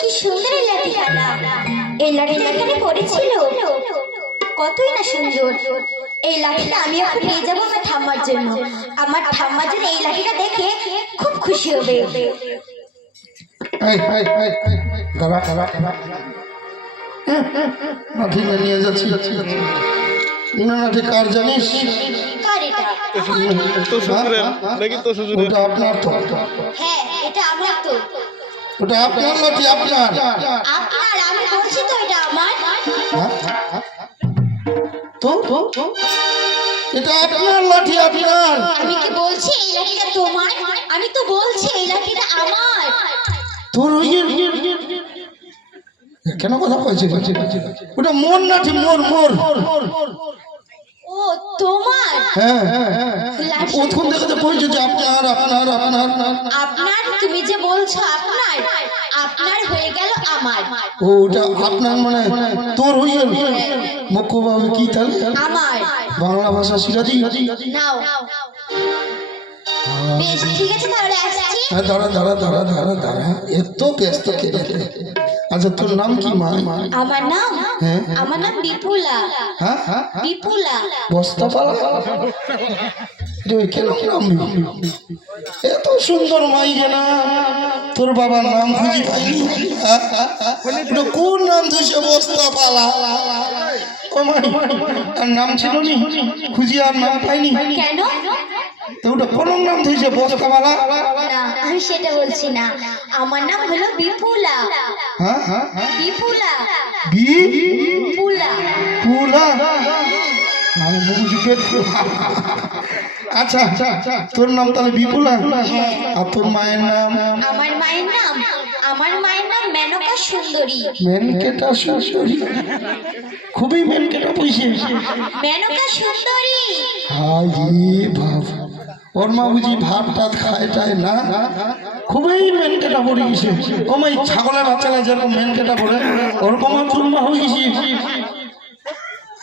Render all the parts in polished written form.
কি সুন্দর এই লাঠিখানা। এই লাঠিটা এখানে পড়েছিল, কতই না সুন্দর। এই লাঠিটা আমি এখন নিয়ে যাবো আমার ঠাম্মার জন্য। আমার ঠাম্মা যেন এই লাঠিটা দেখে খুব খুশি হবে। লাঠি নিয়ে যাচ্ছি না, লাঠি কার জানিস? কার এটা? ওটা আপনার তো? হ্যাঁ, এটা আমার তো। ওটা আপনার লাঠি? আপনার? আপনার? আমি বলছি তো এটা আমার। তো এটা আপনার লাঠি? আপনার? আমি কি বলছি এই লাঠিটা তোমার? আমি তো বলছি এই লাঠিটা আমার। তোর ওই কেন কথা কইছে? ওটা মোর লাঠি, মোর মোর। ও তোমার? হ্যাঁ, প্রথম থেকে তো কইছো যে আপনার আপনার আপনার আপনার। তুমি যে বলছো আপনার, আপনার হয়ে গেল আমার। ওটা আপনার মানে তোর হয়ে গেল। মুখ্য ভাবে কি তাহলে? আমার বাংলা ভাষা শিখাতি নাও। বেশ, ঠিক আছে, তাহলে আসছি। দাঁড়া দাঁড়া দাঁড়া দাঁড়া দাঁড়া, এত ব্যস্ত কে রে? আচ্ছা তোর নাম কি মা? আমার নাম? হ্যাঁ, আমার নাম বিপুলা। হ্যাঁ, বিপুলা। বস্তাপালা কেন নাম? এত সুন্দর মাই না, তোর বাবার নাম খুঁজি পাইনি। কোন নাম ধুইছে? বস্তাপালা। ও মাই, আর নাম ছিল নি? খুঁজি আর নাম পাইনি কেন? তো ওটা কোন নাম ধুইছে? বস্তাপালা? না, আমি সেটা বলছি না। আমার নাম হলো বিপুলা। হ্যাঁ, বিপুলা। বিপুলা। পুলা। আচ্ছা, তোর নাম তাহলে বিপুলা। আর তোর মায়ের নাম? আমার মায়ের নাম? আমার মায়ের নাম মেনকা সুন্দরী। মেনকেটা সুন্দরী? খুবই মেনকেটা পয়সে। মেনকা সুন্দরী। হাই ভাব, ওর মা বুঝি ভাত টাত খায় টায় না, খুবই মেনকেটা পড়ে গেছে। ও মাই, ছাগলের বাচ্চারা যেরকম মেনকেটা পড়ে ওরকম তোর মা হয়ে গেছি।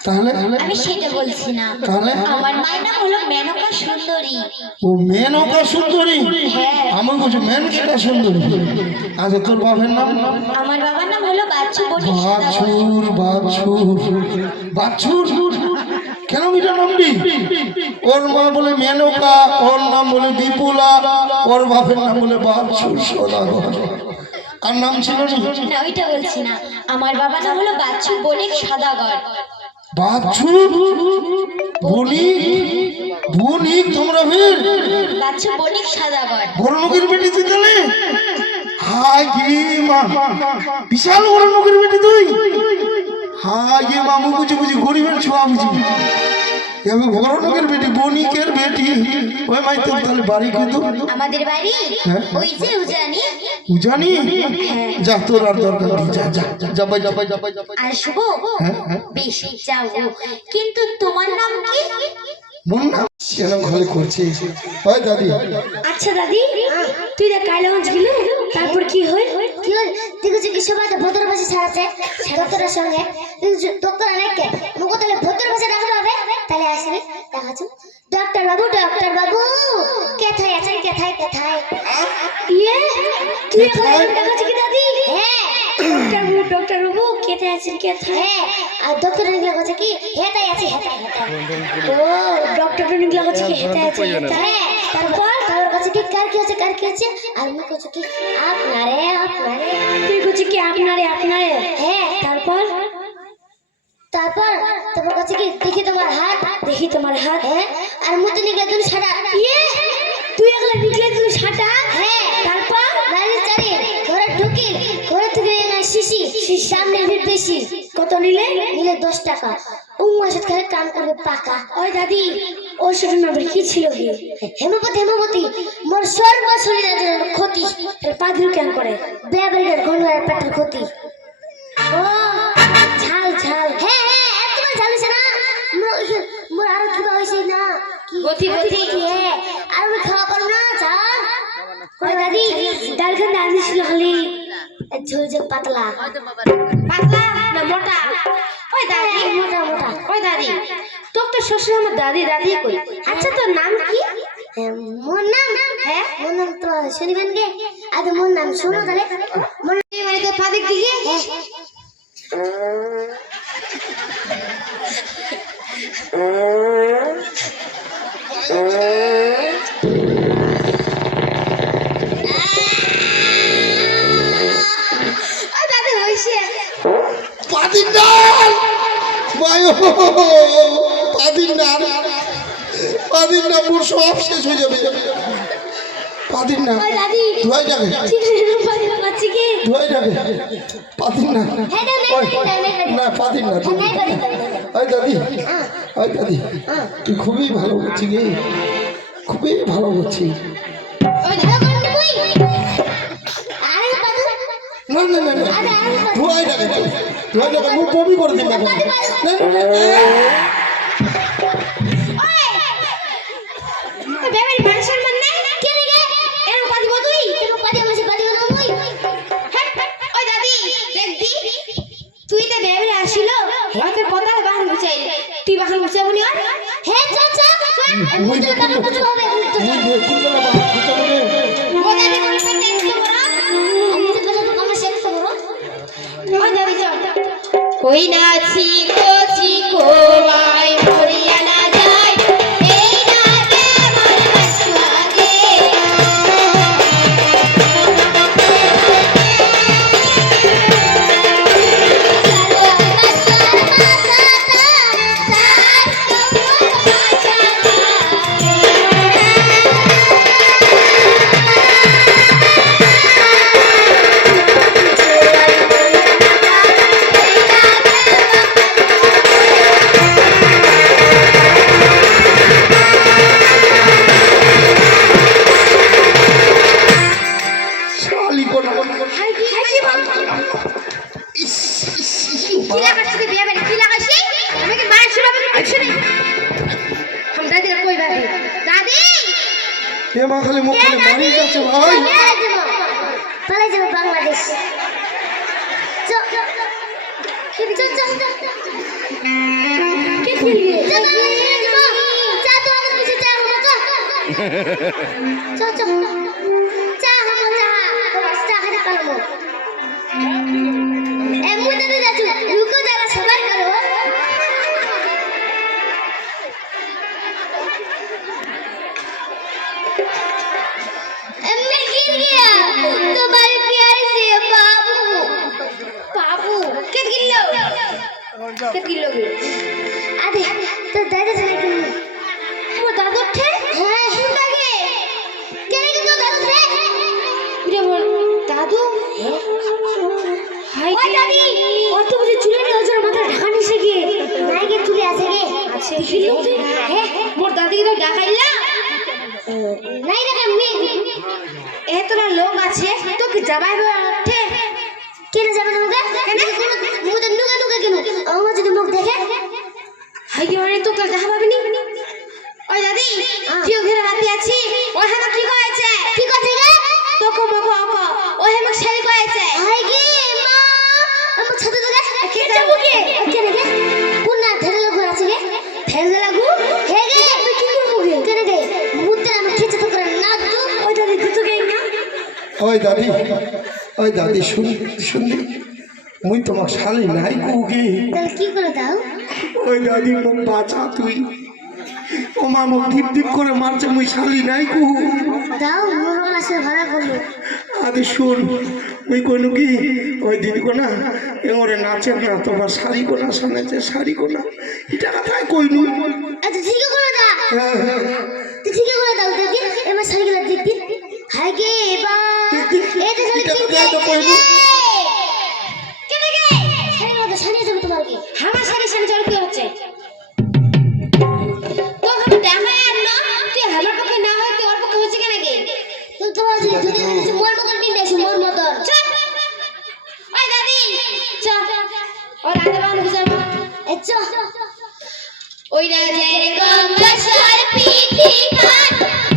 তাহলে আমি সেটা বলছি না। তাহলে আমার মায়ের নাম হলো মেনকা সুন্দরী। ও মেনকা সুন্দরী? আমি বলছি মেনকেটা সুন্দরী। আচ্ছা তোর বাবার নাম? আমার বাবার নাম হলো বাচ্চু বণিক সদাগর। বাছুর কেন এটা নাম দি? ওর মা বলে মেনকা, ওর নাম বলে বিপুলা, ওর বাপের নাম বলে বাছুর সদাগর। আর নাম ছিল না? না, ওইটা বলছি না। আমার বাবার নাম হলো বাচ্চু বণিক সদাগর। বাছুর বণিক? বণিক তোমরা ফের? বাচ্চু বণিক সদাগর। বড় লোকের বেটি তুই তাহলে? হাই রে মা, বিশাল বড় লোকের বেটি তুই। হাই রে মামু, বুঝি বুঝি গরিবের ছোঁয়া বুঝি। এবার বড় লোকের বেটি, বণিকের বেটি। ওই মাই তো তাহলে বাড়ি কিন্তু? আমাদের বাড়ি ওই যে উজানি। উজানি? যা, তোর আর দরকার নেই, যা যা যা ভাই, যা ভাই, যা ভাই, যা ভাই। আসবো? বেশ, যাও। কিন্তু তোমার নাম কি? মন না কেন ঘরে করছে? হয় দাদি। আচ্ছা দাদি, তুই দেখ কাইলাগঞ্জ গেলি, তারপর কি হয়? কি হল? দেখেছো কি সবাই তো ভদ্র ভাষা ছাড়াচ্ছে ডক্টরের সঙ্গে। ডক্টর অনেককে মুখো তাহলে ভদ্র ভাষা রাখতে হবে। তাহলে আসবে দেখাচ্ছো, ডক্টর বাবু, ডক্টর বাবু কোথায় আছেন? কোথায় কোথায়? ইয়ে, তুই এখন দেখাচ্ছ কি দাদি? হ্যাঁ, ডক্টর বাবু কেটে আছেন কেথায়? হ্যাঁ। আর ডক্টর নিকলা বলছে কি হেতাই আছে, হেতাই হেতাই। ও, ডক্টর নিকলা বলছে কি হেতে আছে হেতে। হ্যাঁ, তারপর তার কাছে কি কার কি আছে, কার কি আছে? আর মুখ কাছে কি আপনারে আপনারে। তুই বলছি কি আপনারে আপনারে? হ্যাঁ, তারপর? তারপর তোমার কাছে কি দেখি তোমার হাত, দেখি তোমার হাত। হ্যাঁ, আর মুতে নিকলা তুমি সাদা। ইয়ে, তুই একলা নিকলে তুই সাটা? হ্যাঁ, তারপর? বাড়ি চারি ঘরে ঢুকি, ঘরে থেকে শিশি সামনে ভিড় বেশি। কত নিলে? নিলে 10 টাকা। মাসে খেলে কাম করবে পাকা। ওই দাদি, ওই সেটার নাম কি ছিল কি? হেমপতি, হেমপতি মোর সর্ব শরীরের ক্ষতি। পাদুর কেন করে? ব্যাপারীদের ঘন্টার পেটের ক্ষতি। ও, ঝাল ঝাল। হ্যাঁ হ্যাঁ, একদম ঝালিস না। মোর আরো কি হইছে না কি গতি গতি। হ্যাঁ, আর আমি খাওয়া পারব না ঝাল। ওই দাদি, ডালখান দাদি ছিল খালি ঝোল ঝোল পাতলা পাতলা না মোটা? ওই দাদি, মোটা মোটা। ওই দাদি, তোর তো শ্বশুর আমার দাদি দাদি কই। আচ্ছা, তোর নাম কি? মোর নাম হ্যাঁ মোর নাম তো শুনিবেন গে আগে মোর নাম শুনো তাহলে মোর মানে তো পাদিক দিকে দাদা হইছে পাদির ডাল বায়ো পাদির ডাল পাদির না মোর সব শেষ হয়ে যাবে পাদির না ওই দাদি ধুয়াই যাবে চিকেন পাদি পাচ্ছি কি ধুয়াই যাবে পাদির না হ্যাঁ না পাদির না ওই দাদি ওই দাদি তুই খুবই ভালো করছিস গে খুবই ভালো করছিস ওই দাদা কই আরে পাদি না না না না ধুয়াই যাবে মুখ বমি করে দিন না বেবারি মানুষের মান নাই কেন গে এর পাদি বতুই এর পাদি আমাছে পাদি না মুই ওই দাদি দেখদি তুই তো বেবারি আসিল ওতে কথা বাহার বুঝাই তুই বাহার বুঝাবনি আর হে চাচা মুই তো বাহার বুঝাবে মুই দেখুন না বাবা বুঝাবে ওদের করে পেটে তো বড় আমি তো কথা কমে শেষ তো বড় ওই দাদি চল কই না চিকো চিকো মাই মরিয়া না যায় এই না মন হাসুয়াগে শালি কোন হাই কি কি লাগাছিস বিয়ে বাড়ি কি লাগাছিস আমাকে মার শুনাবে কিছু নেই हम दादी रा कोई बात दादी এ মা খালি মুখ খালি মারি যাচ্ছে ভাই পালাই যাব বাংলাদেশ চল চল চল কে খেলি চল চা তো আগে পিছে চা হলো চল চল চা হলো চা বস চা খাতে পারবো এ মুই দাদি যাচ্ছি রুকো যারা সবার করো मैं गिर गया तुम्हारे प्यार से बाबू बाबू कित गिल्लो अरे तो दादा से नहीं गिल्लो वो दादू थे हाँ सुना के क्या नहीं तो दादू थे मेरे बोल दादू हाय दादी और तो मुझे चूल्हे में नजर माथा ढका नहीं सके नहीं के चूल्हे आ सके अच्छे गिल्लो थे है मोर दादी की तो ढका इला नहीं ढका मैं এতরা লোক আছে তোকে জবাই ওঠে কেন যাবে তোমাকে কেন মুদে নুকা নুকা কেন আমার যদি মুখ দেখে হাই কি মানে তোকে দেখা পাবি নি ওই দাদি জিও ঘরে রাতে আছি ওই হামা কি কইছে গে তোকে মুখ আকা ওই হামা শাড়ি কইছে হাই কি মা আমার ছাতে তো কে যাবো কে কেন গে কোন না ধরে লোক আছে গে ধরে লাগু হে গে তুই কি করবো গে কেন গে মুদে আমি খেতে তো করে না তো ওই দাদি তুই তো গে না ওই দাদি শুনলি মুই তোমার শালি নাই কুকি তাহলে কি করে দাও ওই দাদি মুখ বাঁচা তুই ও মা মুখ টিপ টিপ করে মারছে মুই শালি নাই কু দাও মোর কাছে ভাড়া করলো আদি শুন মুই কইনু কি ওই দিদি কোনা এমরে নাচে না তোমার শাড়ি কোনা শোনাছে শাড়ি কোনা এটা কথাই কইনু আচ্ছা ঠিক করে দাও তুই ঠিক করে দাও দেখি এমন শাড়িগুলো দেখবি হাই গে বা এই তো শাড়ি তো কইনু কেন গে শাড়ির মধ্যে শাড়ি দেব তোমাকে আমার শাড়ি চল কি হচ্ছে তো আমি দেখাই আর না তুই আমার পক্ষে না হয় তোর পক্ষে হচ্ছে কেন গে তুই তো বলছিস তুই মোর মতন পিন দেছিস মোর মতন চল ওই দাদি চল ও রাতে বান বুঝাব এ চল ওই রাজের গঙ্গাসর পিঠি খান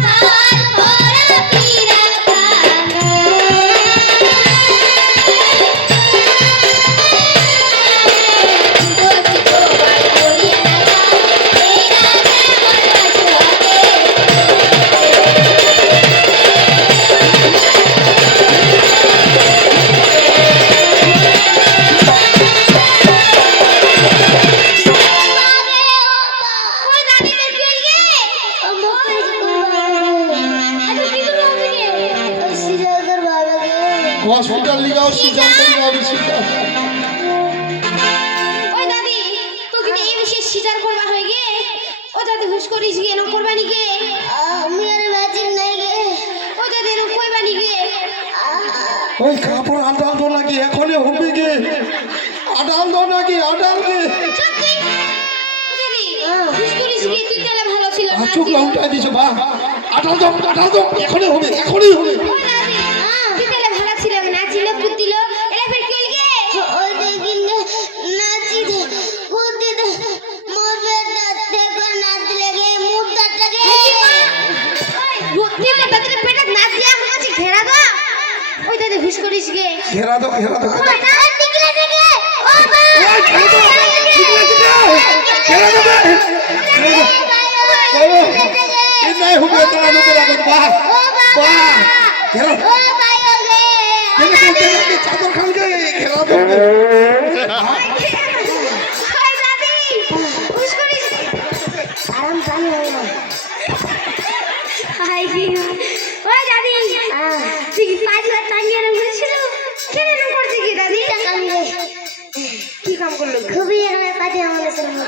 হাল ভরা পীরা খান বলছি তোমার করিয়া না এই রাজের মন হাসুয়াকে হসপিটাল নিয়ে যাও, সিজার করবে আমি সিজার। ওই দাদি তোকে এই বিশেষ সিজার করবা হয়ে গে। ও দাদি হুশ করিস গে এরকম করবানি গে। আমি আর বাজিন নাই গে। ও দাদি এরকম কইবানি গে। ওই কাপড় আডাল দো নাকি এখনই হবে গে, আডাল দো নাকি আডাল গে। সত্যি ও দাদি হুশ করিস গে, তুই তাহলে ভালো ছিল না। চোখ উল্টাই দিছো বা, আডাল দো এখনই হবে, এখনই হবে। ও দাদি তুই তাহলে ভালো ছিল না, ছিল কুত্তিল এলা ফের কি হইল গে। ওই দেখিন গে নাচি দে কুদি দে মোর বেটা দেখো নাচ লেগে মুদাটা গে। তুই দাদি পেটে নাচ দিয়া আমাকে ঘেরা দা। ওই দাদি হুশ করিস গে। ঘেরা দো ওই না নিকলে গে। ও বা ঘেরা দো এই নাই হবে তারা লোকে রাখো বা বা ঘেরা ও ভাই গে। দেখে চাদর খান গে ঘেরা দো। ওই দাদি হুশ করিস। আরাম পানি হই না। হাই কি ওই দাদি তুই কি পাঁচবার টাঙ্গিয়ে এরকম করেছিল? কেন এরকম করছিস কি দাদি? কাম গে কি কাম করলো? খুবই আমার পাতি আমাদের সঙ্গে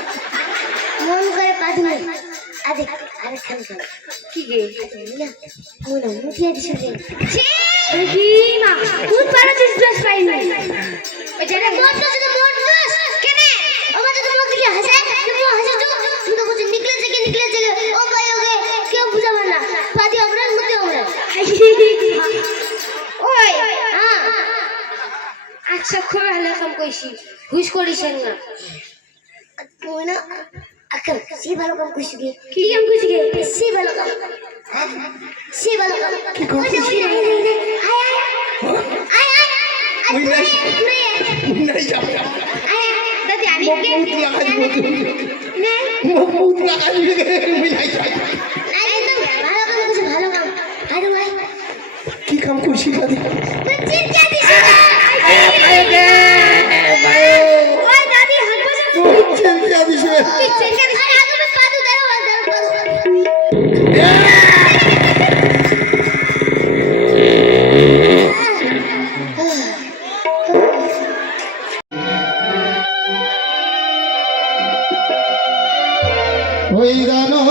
মন করে পাতি আরে আরে খান খান কি গে? না মনে মুঠিয়ে দিছে গে। ছি কি মা তুই পারা দিস ব্লাস পাইনি। ওই আরে মোট তো শুধু মোট দোষ কেনে ও বাজে তো মুখ দিকে হাসে তুমি হাসে তো তুমি তো কিছু নিকলে থেকে ও ভাই ওকে কেউ বুঝাবে না পাতি আমরা মুঠি আমরা ওই হ্যাঁ আচ্ছা খুব ভালো কাম কইছি, হুশ করিস না। তুই না আকাল সি ভালো কাম কইছিস গে। কি কাম কইছিস গে? সি ভালো কাম সি ভালো কাম কি করছিস? আয় আয় আয় ওই নাই আয় নাই যাবে দাদি আমি গে বহুত লাগাই দিব না বহুত লাগাই দিবে ওই নাই যাবে। আরে তো ভালো কাম কইছিস ভালো কাম আরে ভাই কি কাম করছি দাদি? তুই চিন্তা দিস ওই দাদি হাত বসে চিন্তা দিছে তুই চেঙ্গা দিস। আরে আগে পাদু দাও ওই গানো